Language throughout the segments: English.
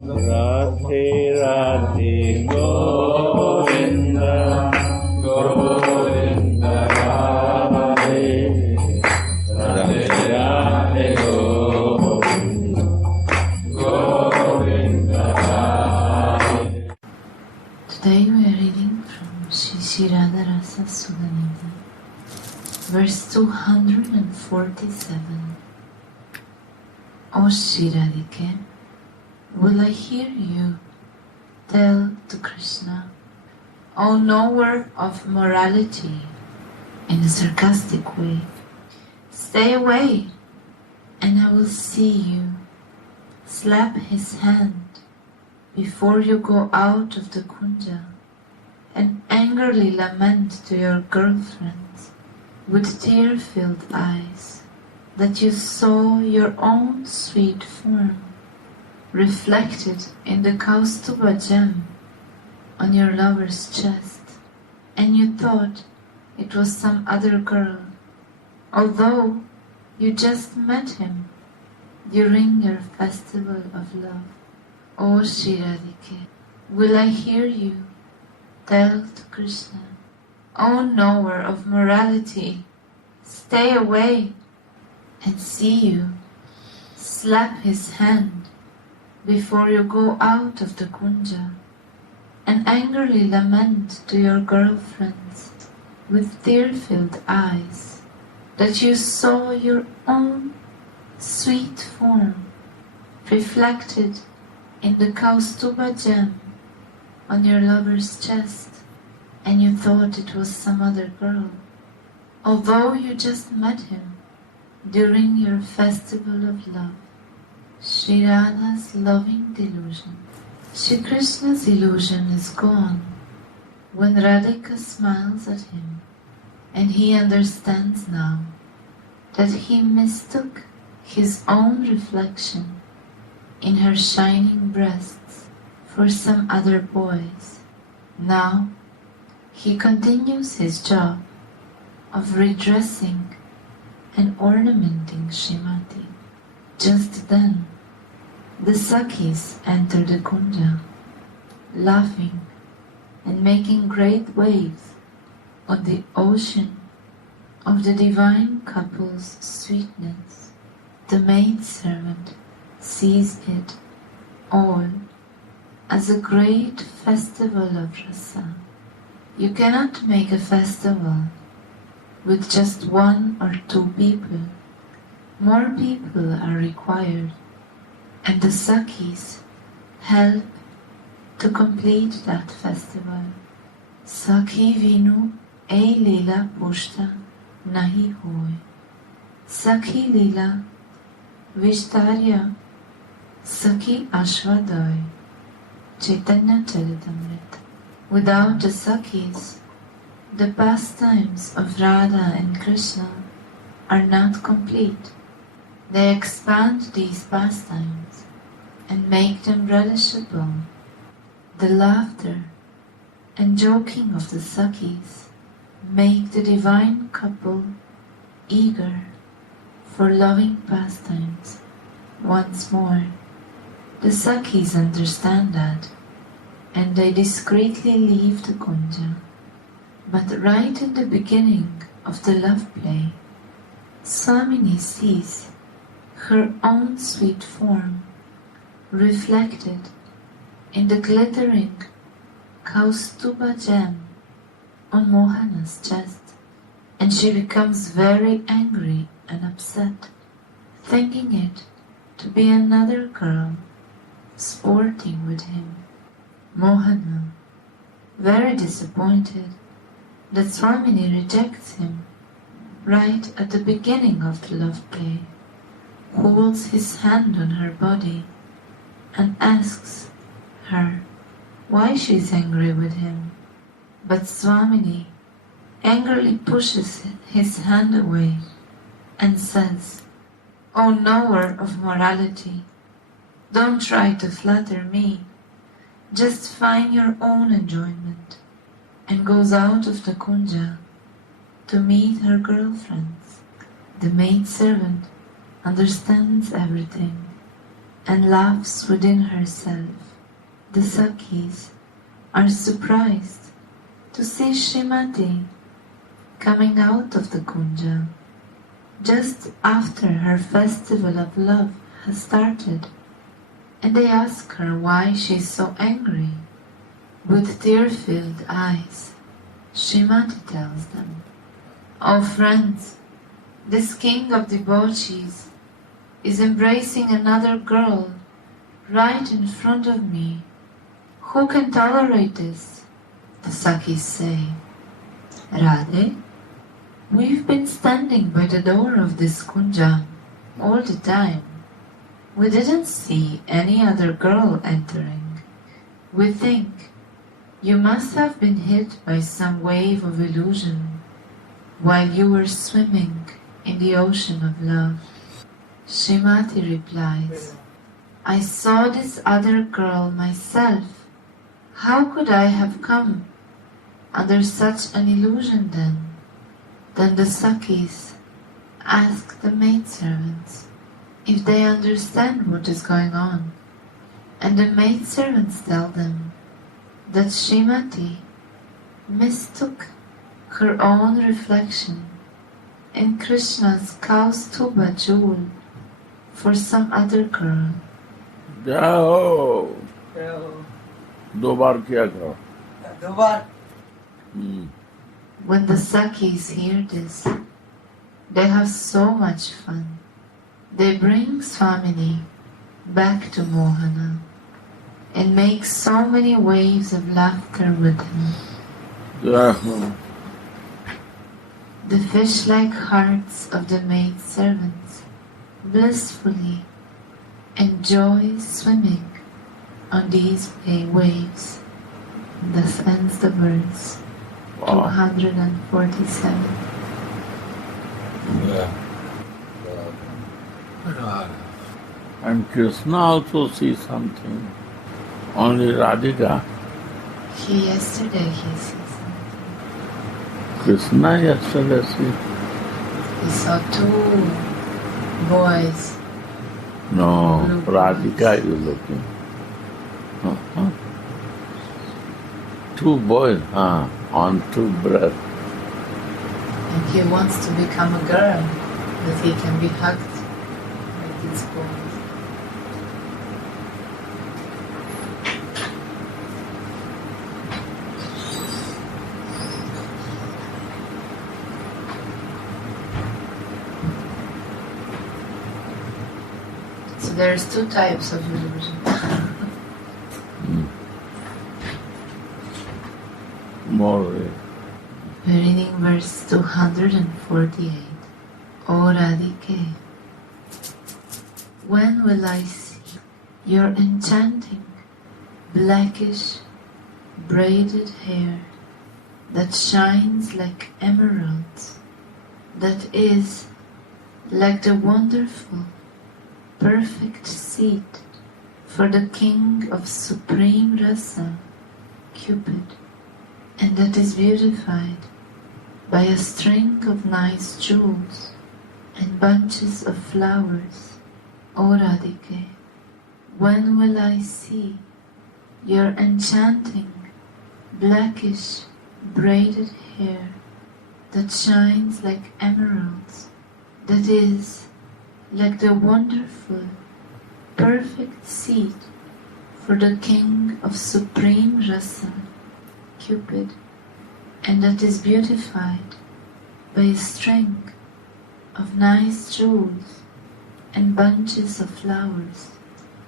Radhe Radhe Govinda Govinda Radhe Radhe Radhe Govinda Govinda Radhe. Today we are reading from Shri Radha Rasa Sudhanidhi, verse 247. O Shri Radhike, will I hear you tell to Krishna, O knower of morality, in a sarcastic way, stay away, and I will see you slap his hand before you go out of the kunja, and angrily lament to your girlfriends with tear-filled eyes that you saw your own sweet form reflected in the Kaustuba gem on your lover's chest, and you thought it was some other girl, although you just met him during your festival of love. O Shri Radhike, will I hear you tell to Krishna, O knower of morality, stay away, and see you slap his hand before you go out of the kunja, and angrily lament to your girlfriends with tear-filled eyes that you saw your own sweet form reflected in the Kaustuba gem on your lover's chest, and you thought it was some other girl, although you just met him during your festival of love. Shri Radha's loving delusion. Shri Krishna's illusion is gone when Radhika smiles at him, and he understands now that he mistook his own reflection in her shining breasts for some other boy's. Now he continues his job of redressing and ornamenting Srimati. Just then, the Sakhis enter the kunja, laughing and making great waves on the ocean of the divine couple's sweetness. The maidservant sees it all as a great festival of rasa. You cannot make a festival with just one or two people. More people are required, and the Sakhis help to complete that festival. Sakhi vinu ei lila pushta nahi hoy. Sakhi lila Vishtarya Sakhi Ashvadoy. Chaitanya Charitamrita. Without the Sakhis, the pastimes of Radha and Krishna are not complete. They expand these pastimes and make them relishable. The laughter and joking of the Sakhis make the divine couple eager for loving pastimes once more. The Sakhis understand that, and they discreetly leave the kunja. But right in the beginning of the love play, Swamini sees her own sweet form reflected in the glittering Kaustuba gem on Mohana's chest, and she becomes very angry and upset, thinking it to be another girl sporting with him. Mohana, very disappointed that Swamini rejects him right at the beginning of the love play, holds his hand on her body and asks her why she is angry with him. But Swamini angrily pushes his hand away and says, O knower of morality, don't try to flatter me, just find your own enjoyment, and goes out of the kunja to meet her girlfriends. The maidservant understands everything and laughs within herself. The Sakis are surprised to see Srimati coming out of the kunja just after her festival of love has started, and they ask her why she is so angry. With tear-filled eyes, Srimati tells them, "Oh friends, this king of debauchees is embracing another girl right in front of me. Who can tolerate this?" The Sakis say, "Radhe, we've been standing by the door of this kunja all the time. We didn't see any other girl entering. We think you must have been hit by some wave of illusion while you were swimming in the ocean of love." Srimati replies, "I saw this other girl myself. How could I have come under such an illusion then?" Then the Sakis ask the maidservants if they understand what is going on, and the maidservants tell them that Srimati mistook her own reflection in Krishna's Kaustuba jewel for some other girl. जाओ दो बार किया करो। When the Sakis hear this, they have so much fun. They bring Swamini back to Mohana and make so many waves of laughter with him. जाओ The fish-like hearts of the maidservants blissfully enjoy swimming on these waves. Thus ends the verse. 247. And Krishna also sees something. Only Radhika. Yesterday he sees something. Krishna yesterday see. He saw two boys. No, Blue Radhika is looking. Uh-huh. Two boys, on two breasts. And he wants to become a girl, that he can be hugged like these boys. So there's two types of illusion. More. We're reading verse 248. O Radhike, when will I see your enchanting, blackish, braided hair that shines like emeralds, that is like the wonderful, perfect seat for the king of supreme rasa, Cupid, and that is beautified by a string of nice jewels and bunches of flowers. O Radhike, when will I see your enchanting, blackish, braided hair that shines like emeralds, that is like the wonderful, perfect seat for the king of supreme rasa, Cupid, and that is beautified by a string of nice jewels and bunches of flowers.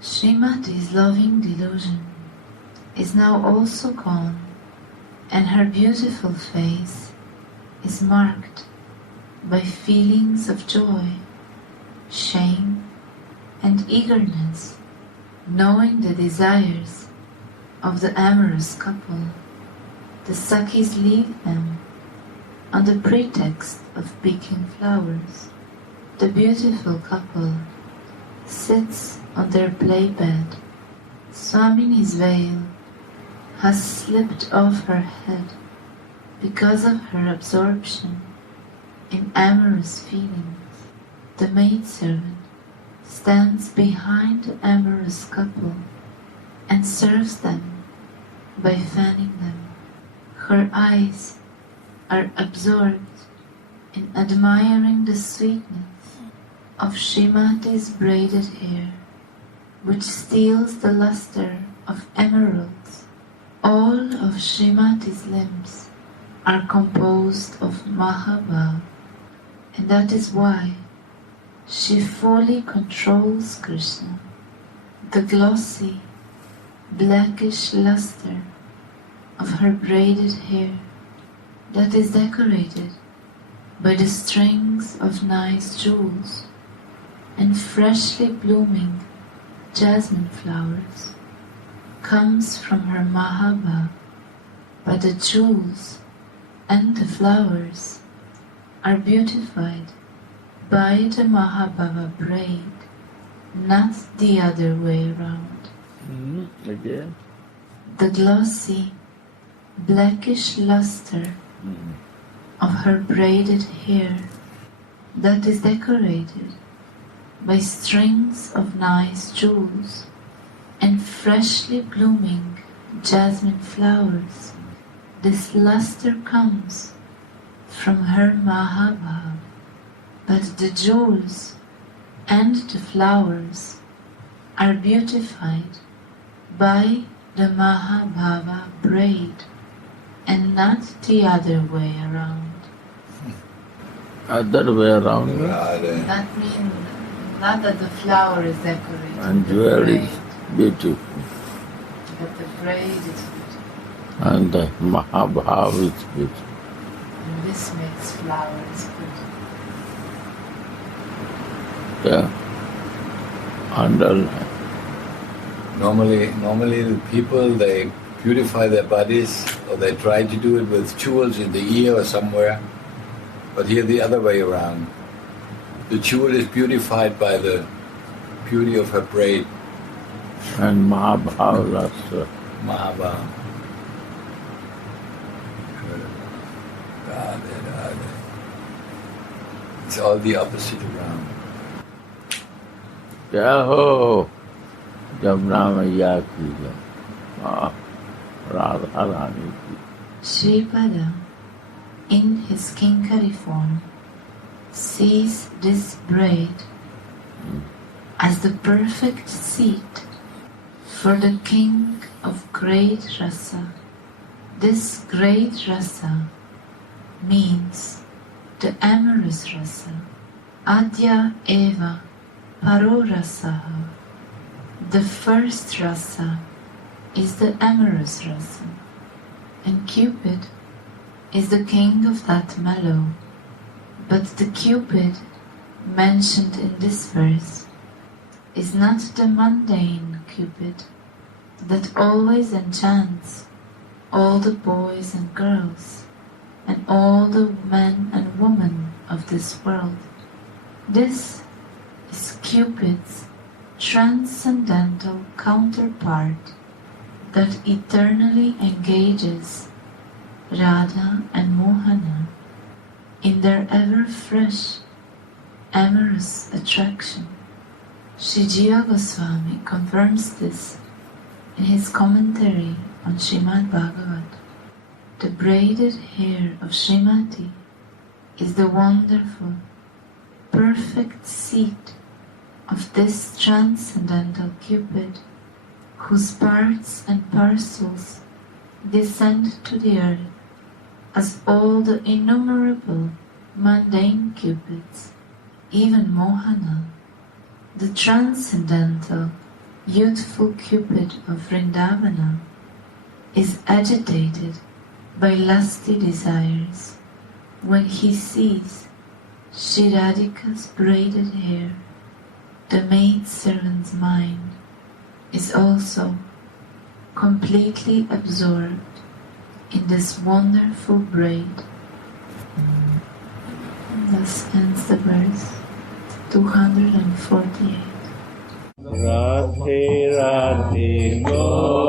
Srimati's loving delusion is now also gone, and her beautiful face is marked by feelings of joy, shame, and eagerness, knowing the desires of the amorous couple. The Sakis leave them on the pretext of picking flowers. The beautiful couple sits on their play bed. Swamini's veil has slipped off her head because of her absorption in amorous feelings. The maidservant stands behind the amorous couple and serves them by fanning them. Her eyes are absorbed in admiring the sweetness of Srimati's braided hair, which steals the luster of emeralds. All of Srimati's limbs are composed of Mahabhav, and that is why she fully controls Krishna. The glossy, blackish luster of her braided hair that is decorated by the strings of nice jewels and freshly blooming jasmine flowers comes from her Mahabhav, but the jewels and the flowers are beautified by the Mahabhava braid, not the other way around. Again? The glossy, blackish luster of her braided hair that is decorated by strings of nice jewels and freshly blooming jasmine flowers. This luster comes from her Mahabhav, but the jewels and the flowers are beautified by the Mahabhava braid and not the other way around. Other way around? That means not that the flower is decorated, And the jewelry braid, is beautiful. but the braid is beautiful. And the Mahabhav is beautiful. And this makes flowers beautiful. Yeah. Underline. Normally the people, they beautify their bodies, or they try to do it with jewels in the ear or somewhere. But here the other way around. The jewel is beautified by the beauty of her braid, And Mahabhav Rasa. Mahabhav. Radha, Radha. It's all the opposite around. Jai Ho! Jamna Maiya ki jai. Radha Rani ki. Sripada, in his Kinkari form, sees this braid as the perfect seat for the king of great rasa. This great rasa means the amorous rasa. Adya eva paro rasaha. The first rasa is the amorous rasa, and Cupid is the king of that mellow. But the Cupid mentioned in this verse is not the mundane Cupid that always enchants all the boys and girls and all the men and women of this world. This is Cupid's transcendental counterpart that eternally engages Radha and Mohana in their ever-fresh, amorous attraction. Sri Jiva Goswami confirms this in his commentary on Srimad Bhagavat. The braided hair of Srimati is the wonderful, perfect seat of this transcendental Cupid, whose parts and parcels descend to the earth as all the innumerable mundane Cupids, even Mohana, the transcendental, youthful Cupid of Vrindavana, is agitated by lusty desires when he sees Shri Radhika's braided hair. The maidservant's mind is also completely absorbed in this wonderful braid. Thus ends the verse 248. Radhe Radhe Go